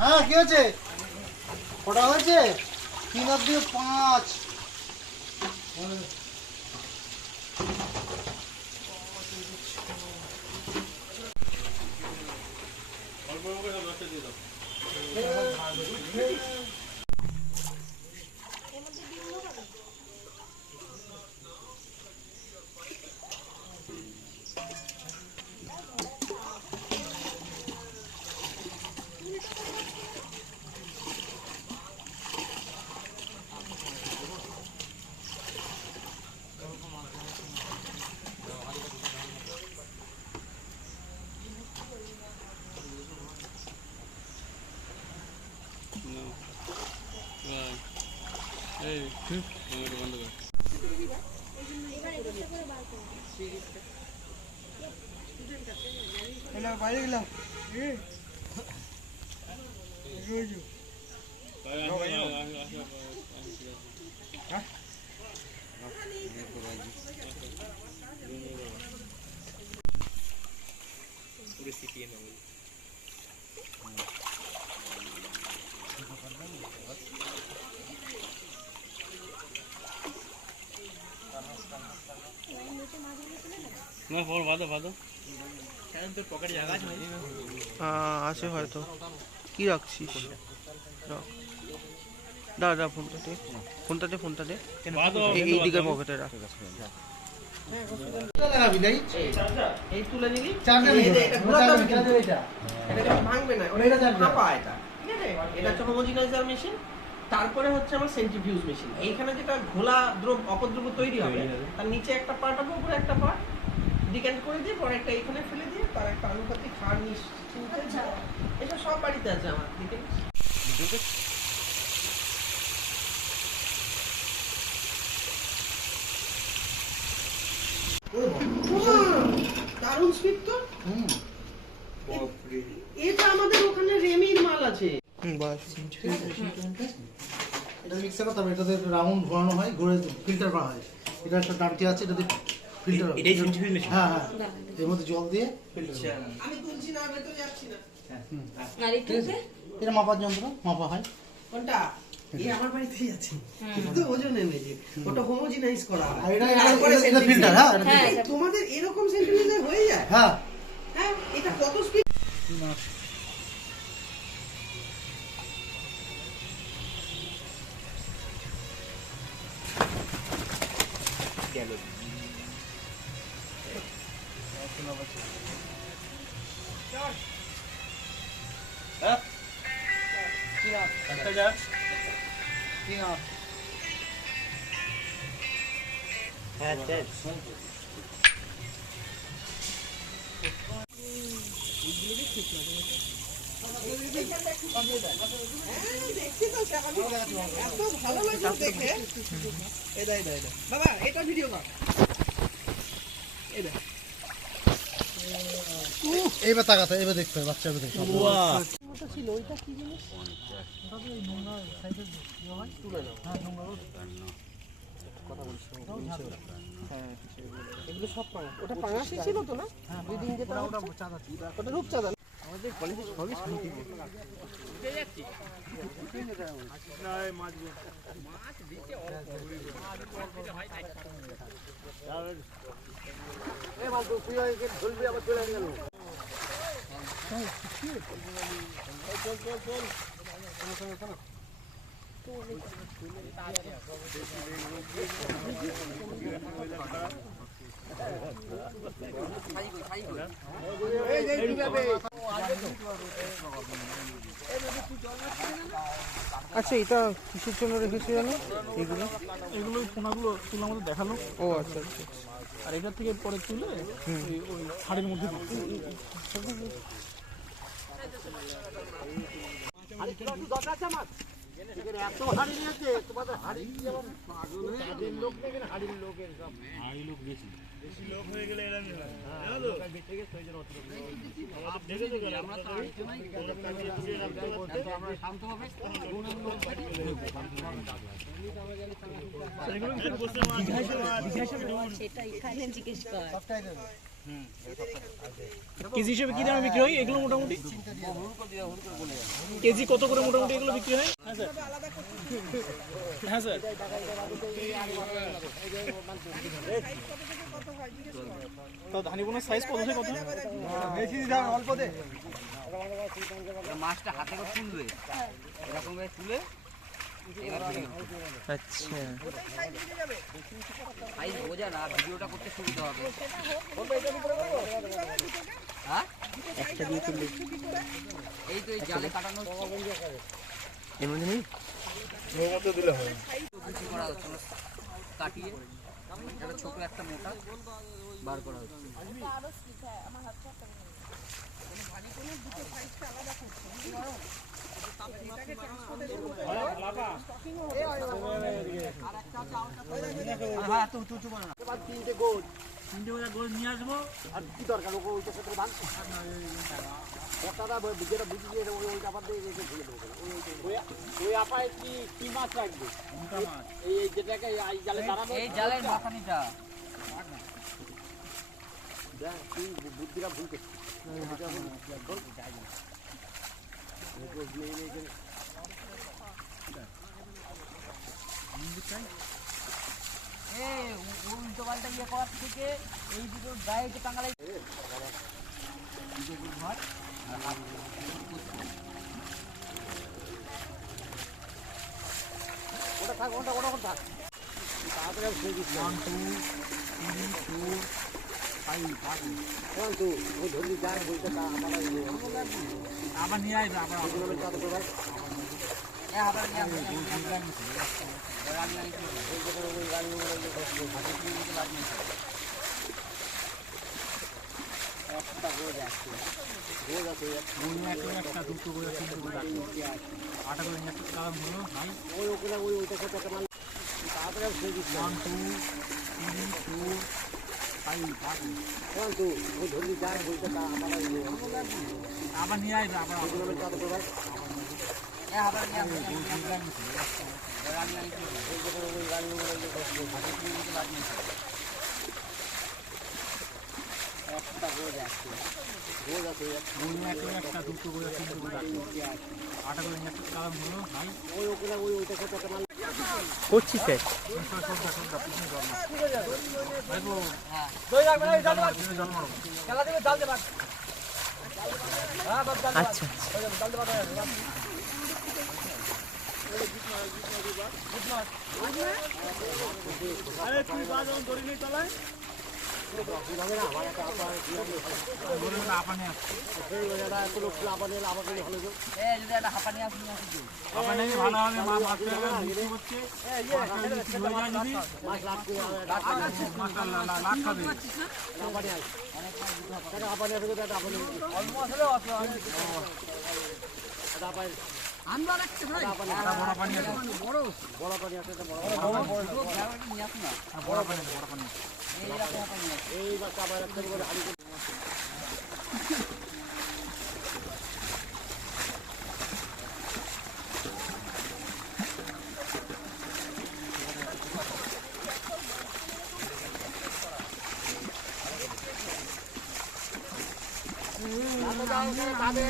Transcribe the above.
হ্যাঁ কি হয়েছে? কটা হয়েছে? 3 আর 2 5। বাইরে গেলাম আছে হয়তো। কি রাখছিস? দাদা ফোনটা দে এই দিকের পকেটে রাখ। এই তুলে নিলি ভাঙবে না, এটা হচ্ছে হোমোজিনাইজার মেশিন। তারপরে হচ্ছে আমার সেন্ট্রিফিউজ মেশিন। এইখানে যেটা ঘোলা অপদ্রব্য তৈরি হবে তার নিচে একটা পার্ট হবে, উপরে একটা পার্ট ডিক্যান্ট করে দিয়ে পরে একটা এইখানে ফেলে দিয়ে তার একটা আনুপাতিক হার নিশ্চিন্তে এটা সব বাড়িতে আছে আমার দিকে। দারুণ স্পিড তো। এটা আমাদের ওখানে রেমির মাল আছে। এটা মিক্সার করতে হবে, এটাতে রাউন্ড ঘোরানো হয়, ঘুরে ফিল্টার করা হয়। এটা একটা ডান্টি আছে, এটাতে ফিল্টার হবে। এটাই সেন্ট্রিফিউজ মেশিন। হ্যাঁ হ্যাঁ, এর মধ্যে জল দিয়ে ফিল্টার হবে। আমি তুলছি না, ভেতরে যাচ্ছি না। আর এটা এটা মাপার যন্ত্র, মাপা হয়। কোনটা? এই আমার বাড়িতেই আছে, কিন্তু ওজনে নেই। ওটা হোমোজিনাইজ করা হয়। আর এটা ফিল্টার। হ্যাঁ, তোমাদের এরকম সেন্ট্রিফিউজ হয়ে যায়? হ্যাঁ হ্যাঁ, এটা কত স্পিড? বাবা এটা ভিডিও কর। এইবার তাকাতে, এবার দেখতে হবে, বাচ্চা দেখতে হবে। ছিল ওইটা কি জিনিস? এগুলো সব পাঙাশ। ওটা পাঙাশই ছিল তো না? দুই দিন যেটা ওটা রূপচাঁদা। আমাদের কলেজে সবই শান্তি। আচ্ছা, এটা কিসের জন্য রেখেছি জানো? এগুলো পোনাগুলো তুলে আমাদের দেখালো। ও আচ্ছা আচ্ছা। আর এটার থেকে পরে তুলে ওই হাড়ির মধ্যে এত হাড়ি নিয়েছে তোমাদের, হাড়ি যেমন লোক নেই, হাড়ির লোকের সব হাড়ি লোক বেশি লোক হয়ে গেলে এরা নেই। আমরা শান্তভাবে সেটা এখানে জিজ্ঞেস কর। কেজি হিসেবে কি দামে বিক্রি হয় এগুলো মোটামুটি? কেজি কত করে মোটামুটি এগুলো বিক্রি হয়? হ্যাঁ স্যার, তো ধানি বোনার সাইজ কত থেকে কত? বেশি দিতে হবে, অল্প দে। মাছটা হাতে করে তুলবে, এরকম করে তুলে আচ্ছা সাইজ বোঝা না, ভিডিওটা করতে সুবিধা হবে। হ্যাঁ একটা দিয়ে তুললে এই তো এই জালে কাটানো এর মধ্যে নেই, এর মধ্যে দিলে হয়। কিছু করা হচ্ছে না, কাটিয়ে একটা ছোট একটা মোটা বার করা হচ্ছে। তিনটে গোল নিয়ে আসবো। আর কি দরকার ওকে ওইটার সাথে ভাঙছি একটা যেটা বুঝি দিয়ে ওইটা আবার দিয়ে ফেলে দেবো। ওই আপায় কি মাছ রাখবে? এই যেটাকে এই জালে দাঁড়ানো, এই জালের মাথানিটা তুই বুদ্ধিটা ভুল করছিস। উল্টো পাল্টা ইয়ে করার থেকে এই দুটো গায়ে যে টাঙ্গালাই ওটা থাক, ওটা ওটা থাক, তাড়াতাড়ি ছেড়ে দিচ্ছি। 1 2 3 4 5 1 2 ওই ধরলি যায় বলতে তা আমার আবার নিয়ে আসবে, আবার আবার একটা দুটো করে তিনটে করে আটা করে নিয়ে আসতে কারণ হলো ভাই ওই ওখানে ওইটা সাথে একটা মাল তাড়াতাড়ি ছেড়ে দিচ্ছি। 1 2 3 4 5 1 2 ওই ধরলি যায় বলতে তা আমার আবার নিয়ে আসবে, আবার একটা দুটো করে তিনটে করে আটা করে নিয়ে আসতে কারণ হলো ভাই ওই ওখানে ওইটা সাথে একটা মাল করছি স্যার। আচ্ছা এই বাচ্চা আবার একটা করে হাড়ি ভালো